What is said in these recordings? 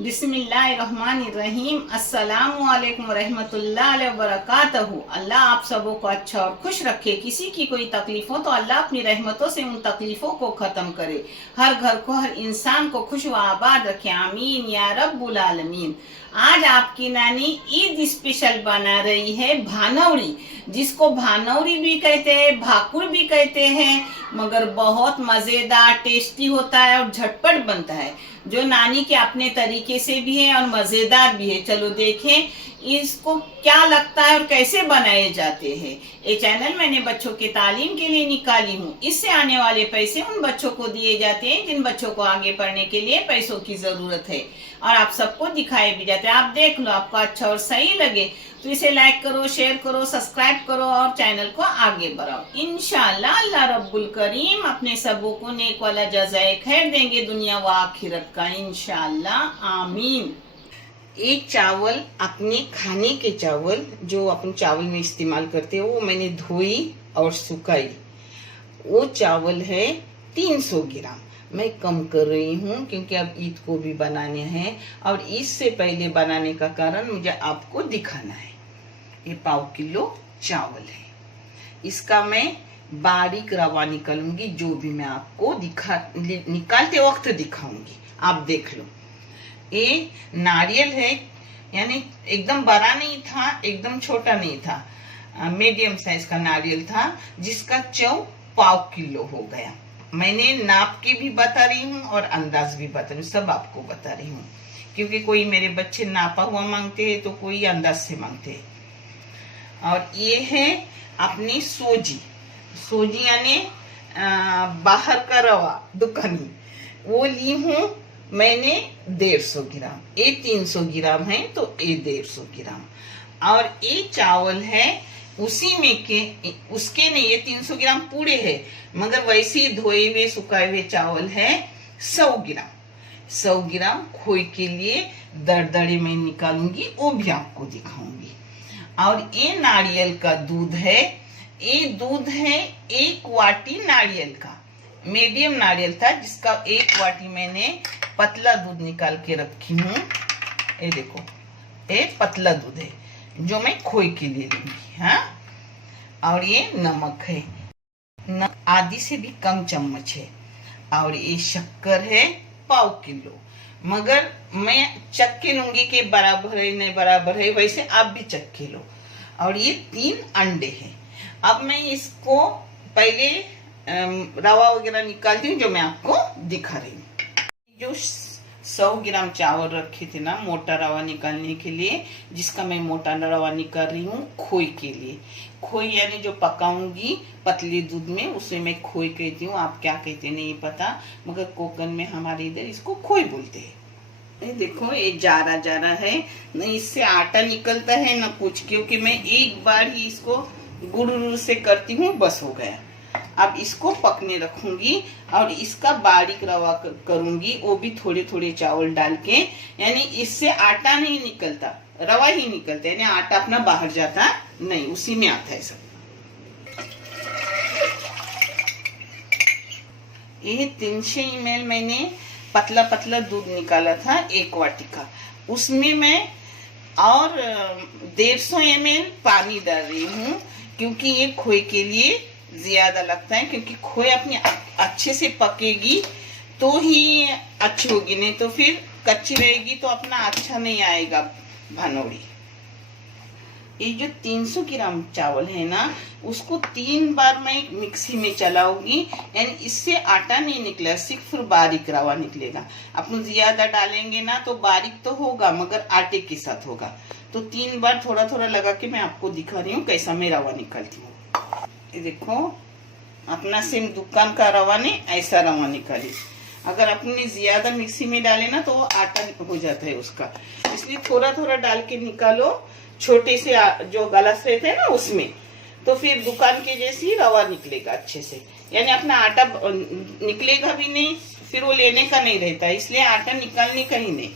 बिस्मिल्लाहिर्रहमानिर्रहीम। अस्सलामुअलैकुम वरहमतुल्लाहि वबरकातहू। अल्लाह आप सबों को अच्छा और खुश रखे। किसी की कोई तकलीफ हो तो अल्लाह अपनी रहमतों से उन तकलीफों को ख़त्म करे। हर घर को, हर इंसान को खुश व आबाद रखे। आमीन या रब्बुल आलमीन। आज आपकी नानी ईद स्पेशल बना रही है भानौरी, जिसको भानौरी भी कहते हैं, भाकुर भी कहते हैं, मगर बहुत मज़ेदार टेस्टी होता है और झटपट बनता है, जो नानी के अपने तरीके से भी है और मज़ेदार भी है। चलो देखें इसको क्या लगता है और कैसे बनाए जाते हैं। ये चैनल मैंने बच्चों के तालीम के लिए निकाली हूँ। इससे आने वाले पैसे उन बच्चों को दिए जाते हैं जिन बच्चों को आगे पढ़ने के लिए पैसों की ज़रूरत है, और आप सबको दिखाए भी जाते हैं। आप देख लो, आपको अच्छा और सही लगे तो इसे लाइक करो, शेयर करो, सब्सक्राइब करो और चैनल को आगे बढ़ाओ। इंशाअल्लाह अल्लाह रब्बुल करीम अपने सबों को नेक वाला जज़ाए खैर देंगे, दुनिया व आखिरत का, इंशाअल्लाह आमीन। एक चावल, अपने खाने के चावल जो अपन चावल में इस्तेमाल करते हैं, वो मैंने धोई और सुखाई। वो चावल है 300 ग्राम। मैं कम कर रही हूँ क्योंकि अब ईद को भी बनाने हैं और इससे पहले बनाने का कारण मुझे आपको दिखाना है। ये पाव किलो चावल है। इसका मैं बारीक रवा निकालूंगी, जो भी मैं आपको निकालते वक्त दिखाऊंगी। आप देख लो। ये नारियल है, यानी एकदम बड़ा नहीं था, एकदम छोटा नहीं था, मीडियम साइज का नारियल था, जिसका चौ पाव किलो हो गया। मैंने नाप के भी बता रही हूँ और अंदाज भी बता रही हूँ, सब आपको बता रही हूँ, क्योंकि कोई मेरे बच्चे नापा हुआ मांगते हैं तो कोई अंदाज से मांगते हैं। और ये है अपनी सोजी यानी बाहर का रवा दुकानी, वो ली हूँ मैंने 150 ग्राम। ये 300 ग्राम है तो ये 150 ग्राम। और ये चावल है उसी में के, उसके नहीं, ये 300 ग्राम पूरे है, मगर वैसे धोए हुए सुखाए हुए चावल है 100 ग्राम। 100 ग्राम खोए के लिए दरदरे में निकालूंगी, वो भी आपको दिखाऊंगी। और ये नारियल का दूध है। ये दूध है 1 वाटी नारियल का, मीडियम नारियल था, जिसका 1 वाटी मैंने पतला दूध निकाल के रखी हूँ। ये देखो, ये पतला दूध है जो मैं खोए के लिए लूंगी। हाँ, और ये नमक है, आधी से भी कम चम्मच है। और ये शक्कर है पाव किलो, मगर मैं चख के लूंगी कि बराबर है नहीं बराबर है, वैसे आप भी चख के लो। और ये 3 अंडे हैं। अब मैं इसको पहले रवा वगैरह निकालती हूँ, जो मैं आपको दिखा रही हूँ। जो 100 ग्राम चावल रखे थे ना मोटा रवा निकालने के लिए, जिसका मैं मोटा रवा निकाल रही हूँ खोई के लिए। खोई यानी जो पकाऊंगी पतले दूध में, उसे मैं खोई कहती हूँ। आप क्या कहते नहीं पता, मगर कोकन में हमारे इधर इसको खोई बोलते हैं। ये देखो, ये जारा है, न इससे आटा निकलता है न कुछ, क्योंकि मैं एक बार ही इसको गुड़ से करती हूँ, बस हो गया। अब इसको पकने रखूंगी और इसका बारीक रवा करूंगी, वो भी थोड़े थोड़े चावल डाल के, यानी इससे आटा नहीं निकलता, रवा ही निकलता है, यानी आटा अपना बाहर जाता नहीं, उसी में आता है सब। ये 300 ml मैंने पतला पतला दूध निकाला था 1 वाटी का, उसमें मैं और 150 ml पानी डाल रही हूँ, क्योंकि ये खोए के लिए ज्यादा लगता है, क्योंकि खोए अपनी अच्छे से पकेगी तो ही अच्छी होगी, नहीं तो फिर कच्ची रहेगी तो अपना अच्छा नहीं आएगा भानौरी। ये जो 300 ग्राम चावल है ना, उसको 3 बार मैं मिक्सी में चलाऊंगी, यानी इससे आटा नहीं निकलेगा, सिर्फ बारीक रवा निकलेगा। अपन ज्यादा डालेंगे ना तो बारीक तो होगा, मगर आटे के साथ होगा। तो 3 बार थोड़ा थोड़ा लगा के मैं आपको दिखा रही हूँ कैसा मैं रवा निकालती हूँ। ये देखो, अपना सेम दुकान का रवा नहीं, ऐसा रवा निकाली। अगर अपने ज्यादा मिक्सी में डाले ना तो आटा हो जाता है उसका, इसलिए थोड़ा थोड़ा डाल के निकालो, छोटे से जो गलास रहते हैं ना उसमें, तो फिर दुकान के जैसी रवा निकलेगा अच्छे से, यानी अपना आटा निकलेगा भी नहीं, फिर वो लेने का नहीं रहता, इसलिए आटा निकालने का ही नहीं।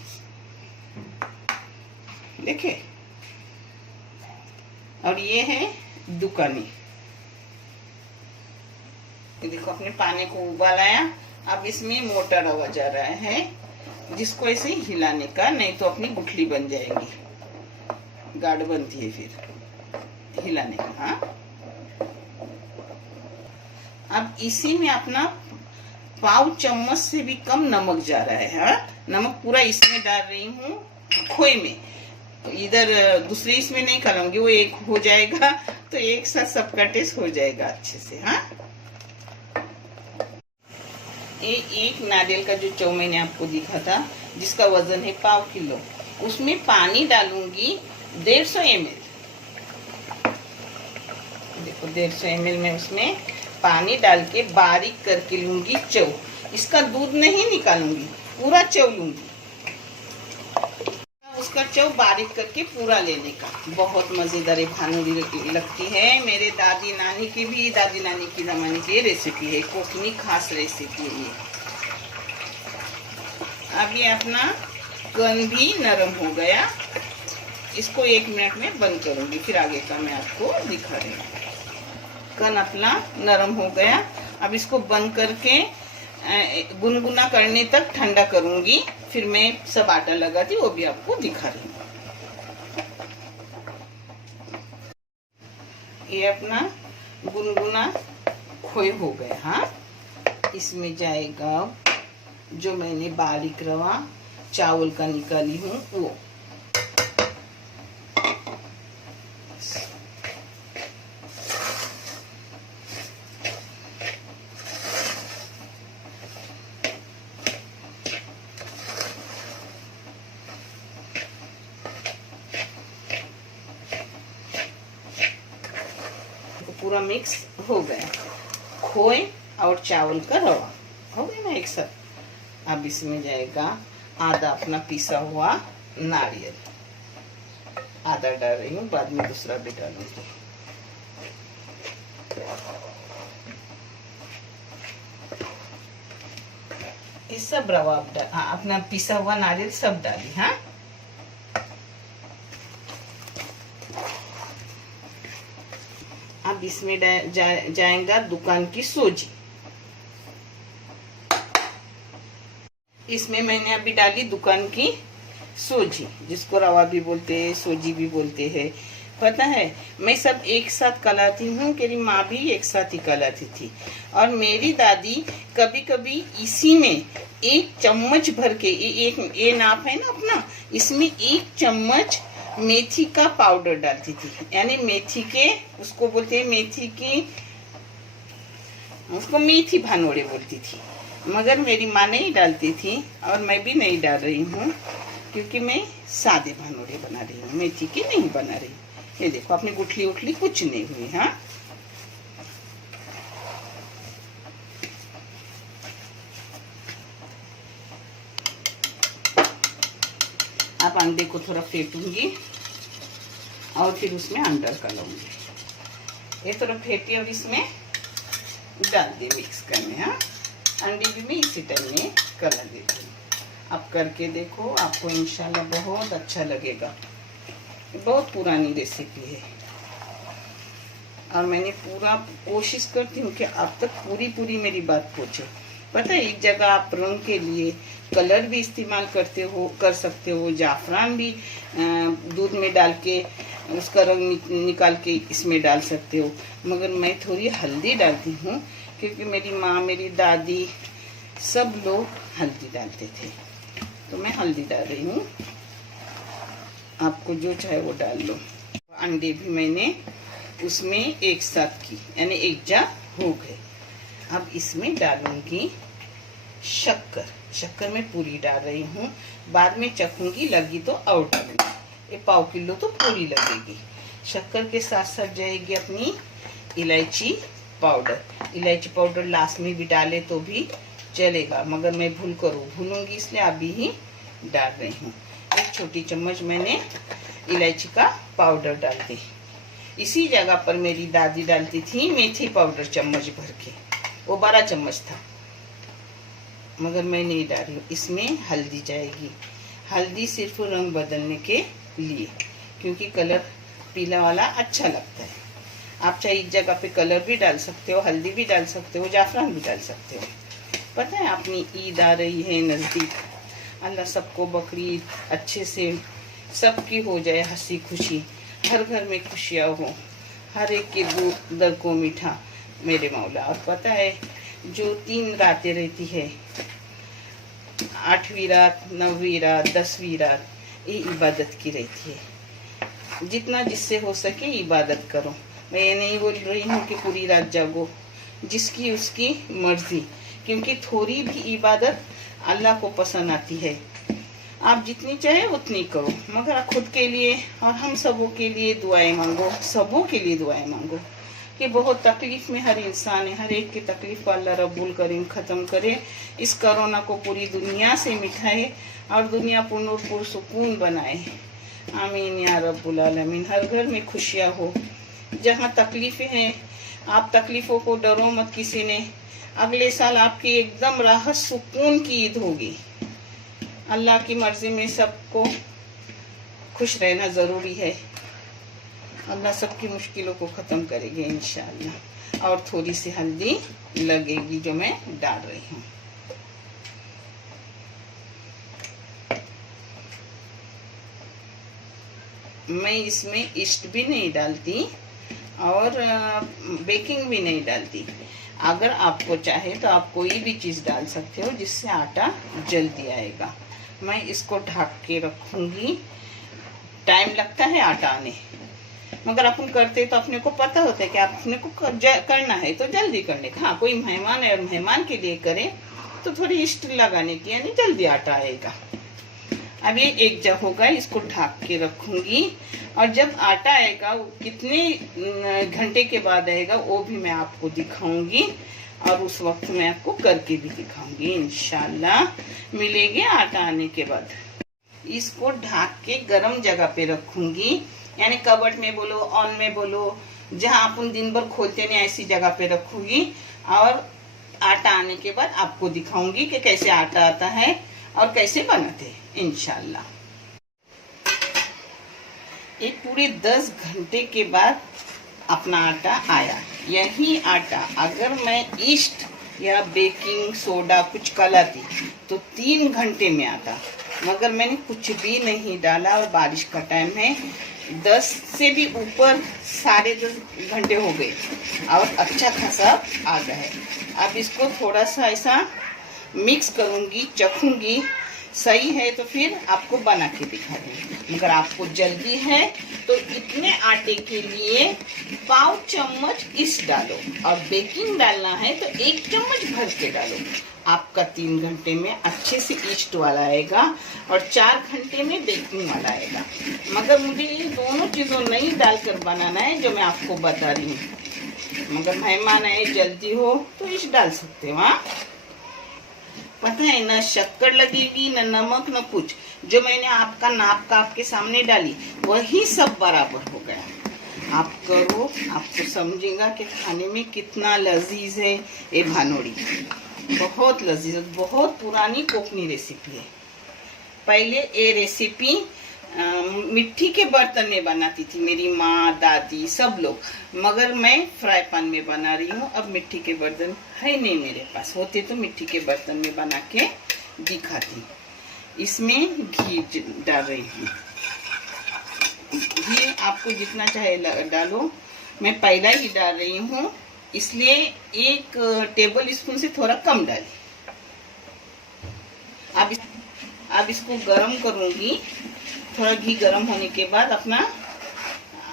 देखे, और ये है दुकानी। देखो, अपने पानी को उबाल आया, अब इसमें मोटा रवा जा रहा है। जिसको ऐसे ही हिलाने का, नहीं तो अपनी गुठली बन जाएगी, गाढ़ बनती है, फिर हिलाने का। हाँ, अब इसी में अपना पाव चम्मच से भी कम नमक जा रहा है। हाँ, नमक पूरा इसमें डाल रही हूँ, खोए में। तो इधर दूसरी इसमें नहीं डालूंगी, वो एक हो जाएगा तो एक साथ सबका टेस्ट हो जाएगा अच्छे से। हाँ, एक नारियल का जो चौ मैंने आपको दिखा था, जिसका वजन है पाव किलो, उसमें पानी डालूंगी 150 ml। देखो 150 ml में उसमें पानी डाल के बारीक करके लूंगी चौ। इसका दूध नहीं निकालूंगी, पूरा चौ लूंगी। उसका चौ बारीक करके पूरा लेने का। बहुत मजेदार भानुड़ी लगती है। मेरे दादी नानी की जमाने की रेसिपी है, कोकनी खास रेसिपी है ये। अब ये अपना कन भी नरम हो गया, इसको 1 मिनट में बंद करूंगी, फिर आगे का मैं आपको दिखा रही हूँ। कन अपना नरम हो गया, अब इसको बंद करके गुनगुना करने तक ठंडा करूंगी, फिर मैं सब आटा लगाती वो भी आपको दिखा रही हूँ। ये अपना गुनगुना खोए हो गया। हाँ, इसमें जाएगा जो मैंने बारीक रवा चावल का निकाली हूँ वो। पूरा मिक्स हो गया, खोए और चावल का रवा हो गया ना एक साथ। अब इसमें जाएगा आधा अपना पिसा हुआ नारियल, आधा डाल रही हूँ, बाद में दूसरा भी डालूंगी। ये सब रवा अपना पिसा हुआ नारियल सब डाली। हाँ, अब इसमें जाएगा दुकान की सोजी। इसमें मैंने अभी डाली दुकान की सोजी, जिसको रवा भी बोलते हैं, सोजी भी बोलते हैं। पता है, मैं सब एक साथ कलाती हूँ, मेरी माँ भी एक साथ ही कलाती थी। और मेरी दादी कभी कभी इसी में 1 चम्मच भर के, ये नाप है ना अपना, इसमें 1 चम्मच मेथी का पाउडर डालती थी। यानी मेथी के, उसको बोलते हैं मेथी की, उसको मेथी भानोड़े बोलती थी। मगर मेरी माँ नहीं डालती थी और मैं भी नहीं डाल रही हूँ, क्योंकि मैं सादे भानोड़े बना रही हूँ, मेथी के नहीं बना रही। ये देखो अपनी गुठली उठली कुछ नहीं हुई। हाँ, अब अंडे को थोड़ा फेंटूंगी और फिर उसमें अंडर कर लूंगी। ये थोड़ा फेंटी और इसमें डाल दे मिक्स करने। हाँ, अंडे भी मैं इसी टाइम में कला देती हूँ। अब करके देखो, आपको इंशाल्लाह बहुत अच्छा लगेगा। बहुत पुरानी रेसिपी है और मैंने पूरा कोशिश करती हूँ कि आप तक पूरी मेरी बात पहुँचे। पता है, एक जगह आप रंग के लिए कलर भी इस्तेमाल कर सकते हो, जाफरान भी दूध में डाल के उसका रंग निकाल के इसमें डाल सकते हो। मगर मैं थोड़ी हल्दी डालती हूँ, क्योंकि मेरी माँ, मेरी दादी सब लोग हल्दी डालते थे, तो मैं हल्दी डाल रही हूँ। आपको जो चाहे वो डाल लो। अंडे भी मैंने उसमें एक साथ की, यानी एक जा हो गए। अब इसमें डालूंगी शक्कर मैं पूरी डाल रही हूँ, बाद में चखूंगी, लगी तो और डालूंगी। ये पाव किलो तो पूरी लगेगी। शक्कर के साथ साथ जाएगी अपनी इलायची पाउडर लास्ट में भी डाले तो भी चलेगा, मगर मैं भूलूंगी, इसलिए अभी ही डाल रही हूँ। 1 छोटी चम्मच मैंने इलायची का पाउडर डाल दी। इसी जगह पर मेरी दादी डालती थी मेथी पाउडर चम्मच भर के, वो 12 चम्मच था, मगर मैं नहीं डाल रही हूँ। इसमें हल्दी जाएगी, हल्दी सिर्फ रंग बदलने के लिए, क्योंकि कलर पीला वाला अच्छा लगता है। आप चाहे इस जगह पे कलर भी डाल सकते हो, हल्दी भी डाल सकते हो, जाफरान भी डाल सकते हो। पता है, अपनी ईद आ रही है नज़दीक, अल्लाह सबको बकरीद अच्छे से सबकी हो जाए, हंसी खुशी, हर घर में खुशियाँ हो, हर एक के दर को मीठा मेरे मौला। और पता है जो 3 रातें रहती है, 8वीं रात, 9वीं रात, 10वीं रात, ये इबादत की रहती है। जितना जिससे हो सके इबादत करो। मैं ये नहीं बोल रही हूँ कि पूरी रात जागो, जिसकी उसकी मर्जी, क्योंकि थोड़ी भी इबादत अल्लाह को पसंद आती है। आप जितनी चाहे उतनी करो, मगर खुद के लिए और हम सबों के लिए दुआएं मांगो, सबों के लिए दुआएं मांगो कि बहुत तकलीफ में हर इंसान है, हर एक की तकलीफ को अल्लाह रब्बुल करीम ख़त्म करे, इस कोरोना को पूरी दुनिया से मिटाए और दुनिया पूर्ण सुकून बनाए। आमीन या रब्बुल आलमीन। हर घर में खुशियाँ हो। जहाँ तकलीफ़ें हैं, आप तकलीफ़ों को डरो मत किसी ने। अगले साल आपकी एकदम राहत सुकून की ईद होगी। अल्लाह की मर्ज़ी में सबको खुश रहना ज़रूरी है। अल्लाह सबकी मुश्किलों को ख़त्म करेंगे इंशाअल्लाह। और थोड़ी सी हल्दी लगेगी जो मैं डाल रही हूँ। मैं इसमें ईस्ट भी नहीं डालती और बेकिंग भी नहीं डालती। अगर आपको चाहे तो आप कोई भी चीज़ डाल सकते हो जिससे आटा जल्दी आएगा। मैं इसको ढक के रखूँगी। टाइम लगता है आटा आने, मगर अपन करते तो अपने को पता होता है कि अपने को करना है तो जल्दी करने का। हाँ, कोई मेहमान है और मेहमान के लिए करे तो थोड़ी ईस्ट लगाने की, यानी जल्दी आटा आएगा। अब ये एक जब होगा, इसको ढक के रखूंगी और जब आटा आएगा वो कितने घंटे के बाद आएगा वो भी मैं आपको दिखाऊंगी और उस वक्त मैं आपको करके भी दिखाऊंगी इंशाल्लाह। मिलेंगे आटा आने के बाद। इसको ढक के गर्म जगह पे रखूंगी, यानी कबर्ड में बोलो, ऑन में बोलो, जहाँ अपन दिन भर खोलते नहीं ऐसी जगह पे रखूंगी। और आटा आने के बाद आपको दिखाऊंगी कि कैसे आटा आता है और कैसे बनाते हैं इंशाल्लाह। एक पूरे 10 घंटे के बाद अपना आटा आया। यही आटा अगर मैं ईस्ट या बेकिंग सोडा कुछ कलाती तो 3 घंटे में आता, मगर मैंने कुछ भी नहीं डाला और बारिश का टाइम है, 10 से भी ऊपर 10.5 घंटे हो गए और अच्छा खासा आ गया है। अब इसको थोड़ा सा ऐसा मिक्स करूँगी, चखूँगी, सही है तो फिर आपको बना के दिखा दूँगी। मगर आपको जल्दी है तो इतने आटे के लिए 1/4 चम्मच ईस्ट डालो और बेकिंग डालना है तो 1 चम्मच भर के डालो। आपका 3 घंटे में अच्छे से ईस्ट वाला आएगा और 4 घंटे में बेकिंग वाला आएगा। मगर मुझे ये दोनों चीज़ों नहीं डालकर बनाना है जो मैं आपको बता रही हूँ। मगर मेहमान आए, जल्दी हो तो ईस्ट डाल सकते हो। हाँ, पता है ना शक्कर लगेगी ना नमक ना कुछ। जो मैंने आपका नाप का आपके सामने डाली वही सब बराबर हो गया। आप करो, आपको समझेगा कि खाने में कितना लजीज है ये भानोड़ी। बहुत लजीज, बहुत पुरानी कोकनी रेसिपी है। पहले ये रेसिपी मिट्टी के बर्तन में बनाती थी मेरी माँ, दादी, सब लोग, मगर मैं फ्राई पैन में बना रही हूँ। अब मिट्टी के बर्तन है नहीं मेरे पास, होते तो मिट्टी के बर्तन में बना के दिखाती। इसमें घी डाल रही हूँ। घी आपको जितना चाहे डालो, मैं पहला ही डाल रही हूँ इसलिए 1 टेबल स्पून से थोड़ा कम डाली। अब इसको गरम करूँगी। थोड़ा घी गरम होने के बाद अपना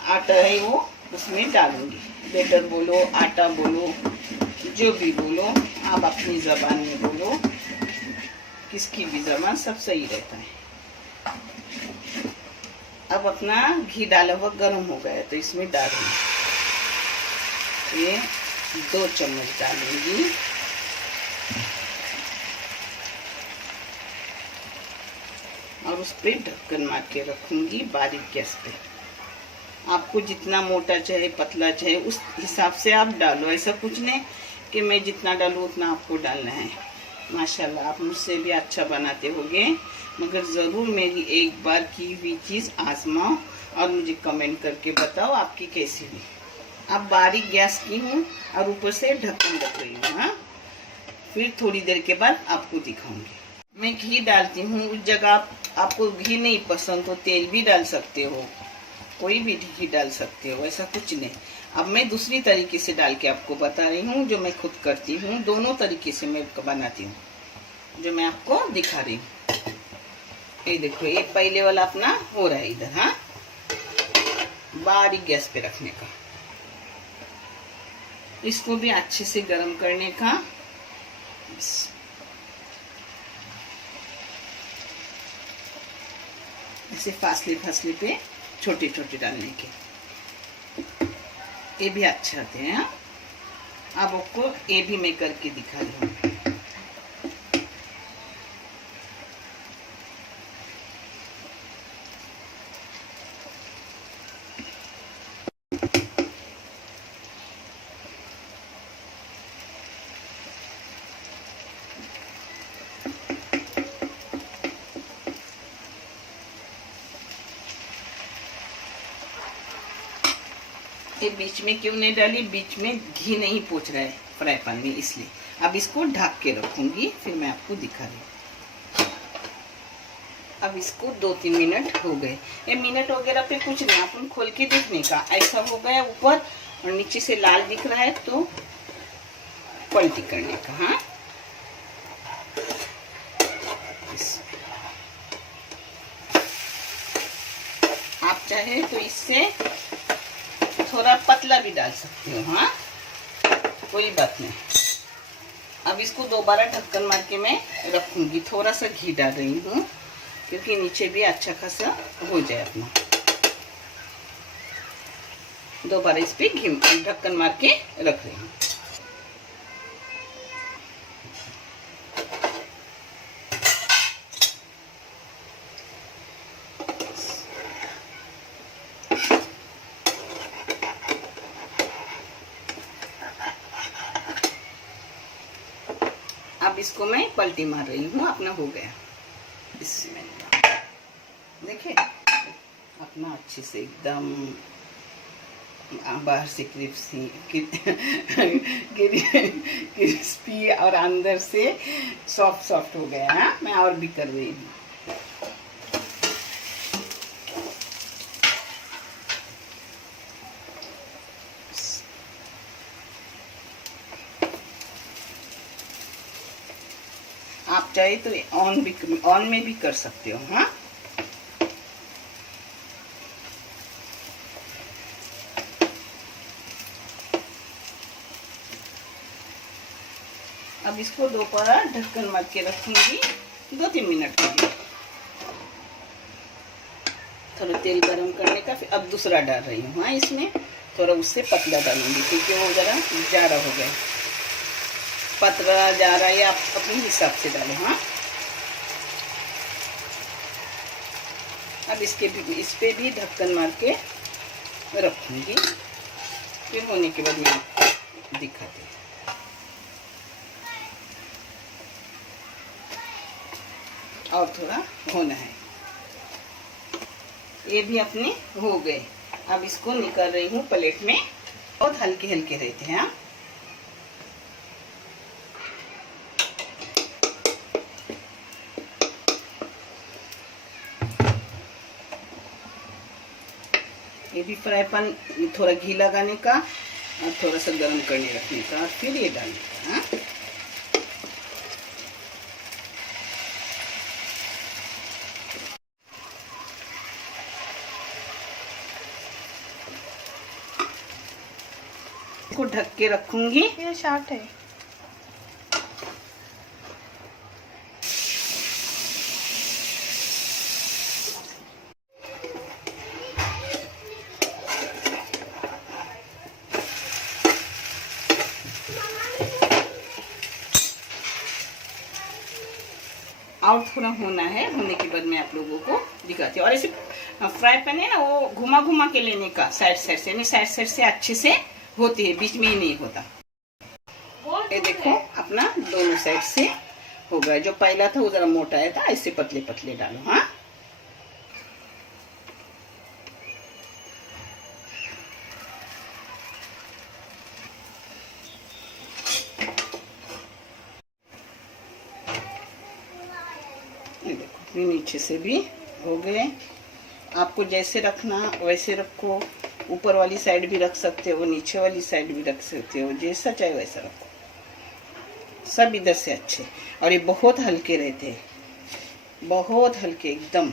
आटा है वो उसमें डालूंगी। बैटर बोलो, आटा बोलो, जो भी बोलो आप अपनी ज़बान में बोलो, किसकी भी ज़बान सब सही रहता है। अब अपना घी डाला हुआ गरम हो गया तो इसमें डालूंगी। ये 2 चम्मच डालूंगी। और उस पर ढक्कन मार के रखूंगी बारीक गैस पे। आपको जितना मोटा चाहे पतला चाहे उस हिसाब से आप डालो। ऐसा कुछ नहीं कि मैं जितना डालूँ उतना आपको डालना है। माशाल्लाह आप मुझसे भी अच्छा बनाते होगे, मगर ज़रूर मेरी एक बार की हुई चीज़ आजमाओ और मुझे कमेंट करके बताओ आपकी कैसी हुई। अब बारीक गैस की हूँ और ऊपर से ढक्कन रख रही हूँ। हाँ, फिर थोड़ी देर के बाद आपको दिखाऊंगी। मैं घी डालती हूँ। उस जगह आपको घी नहीं पसंद तो तेल भी डाल सकते हो, कोई भी घी डाल सकते हो, ऐसा कुछ नहीं। अब मैं दूसरी तरीके से डाल के आपको बता रही हूँ, जो मैं खुद करती हूँ। दोनों तरीके से मैं बनाती हूँ, जो मैं आपको दिखा रही हूँ। ये देखो, ये पहले वाला अपना हो रहा है इधर। हाँ, बारीक गैस पे रखने का, इसको भी अच्छे से गर्म करने का। ऐसे फासले फासले पे छोटे छोटे डालने के, ये भी अच्छे आते हैं। अब आपको ये भी मैं करके दिखा रही हूँ। ये बीच में क्यों नहीं डाली, बीच में घी नहीं पहुंच रहा है फ्राई पैन में, इसलिए। अब इसको ढक के रखूंगी, फिर मैं आपको दिखा रही हूँ। अब इसको 2-3 मिनट हो गए। ये मिनट वगैरह पे कुछ नहीं, अपन खोल के देखने का। ऐसा हो गया ऊपर और नीचे से लाल दिख रहा है तो पलटी करने का। हाँ, आप चाहे तो इससे थोड़ा पतला भी डाल सकते हो। हाँ, कोई बात नहीं। अब इसको दोबारा ढक्कन मार के मैं रखूंगी। थोड़ा सा घी डाल रही हूँ क्योंकि नीचे भी अच्छा खासा हो जाए अपना। दोबारा इस पे घी ढक्कन मार के रख रही हूँ। अब इसको मैं पलटी मार रही हूँ, अपना हो गया। इसमें देखिए अपना अच्छे से एकदम बाहर से क्रिस्पी और अंदर से सॉफ्ट सॉफ्ट हो गया है। मैं और भी कर रही हूँ। आप चाहे तो ऑन में भी कर सकते हो। हाँ, अब इसको दोबारा ढक्कन मार के रखूंगी 2-3 मिनट के लिए। थोड़ा तेल गरम करने का, फिर अब दूसरा डाल रही हूँ। हाँ, इसमें थोड़ा उससे पतला डालूंगी क्योंकि वो जरा जाड़ा हो गया। पतला जा रहा है, आप अपने हिसाब से डालो। हाँ, अब इस पे भी ढक्कन मार के रखूंगी, फिर होने के बाद मैं आपको दिखाती हूँ। और थोड़ा होना है। ये भी अपने हो गए। अब इसको निकाल रही हूँ प्लेट में। बहुत हल्के हल्के रहते हैं। हाँ, ये भी फ्राई पैन थोड़ा घी लगाने का और थोड़ा सा गर्म करने रखने का, फिर ये डालने का। हाँ, इसको ढक के रखूंगी। ये शार्ट है। और थोड़ा होना है, होने के बाद मैं आप लोगों को दिखाती हूँ। और ऐसे फ्राई पैन है ना, वो घुमा घुमा के लेने का, साइड साइड से, नहीं साइड साइड से अच्छे से होती है, बीच में ही नहीं होता। ये देखो अपना दोनों साइड से हो गया। जो पहला था वो जरा मोटा आया था, ऐसे पतले पतले डालो। हाँ, ये नीचे से भी हो गए। आपको जैसे रखना वैसे रखो, ऊपर वाली साइड भी रख सकते हो, नीचे वाली साइड भी रख सकते हो, जैसा चाहे वैसा रखो। सब इधर से अच्छे, और ये बहुत हल्के रहते हैं, बहुत हल्के एकदम।